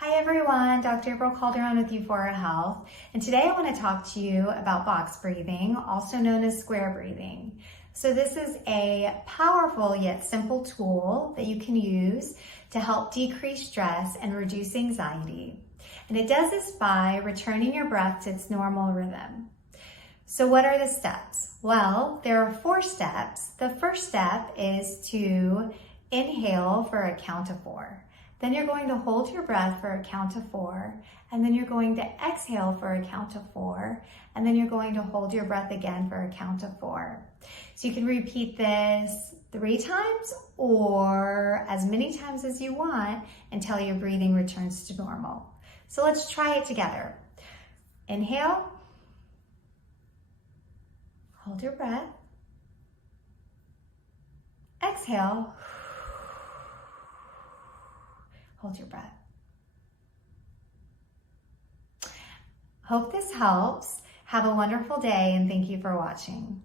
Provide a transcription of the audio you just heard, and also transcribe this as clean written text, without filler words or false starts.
Hi everyone, Dr. April Calderon with Euphora Health, and today I want to talk to you about box breathing, also known as square breathing. So this is a powerful yet simple tool that you can use to help decrease stress and reduce anxiety. And it does this by returning your breath to its normal rhythm. So what are the steps? Well, there are 4 steps. The first step is to inhale for a count of 4. Then you're going to hold your breath for a count of 4, and then you're going to exhale for a count of 4, and then you're going to hold your breath again for a count of 4. So you can repeat this 3 times or as many times as you want until your breathing returns to normal. So let's try it together. Inhale, hold your breath, exhale, hold your breath. Hope this helps. Have a wonderful day and thank you for watching.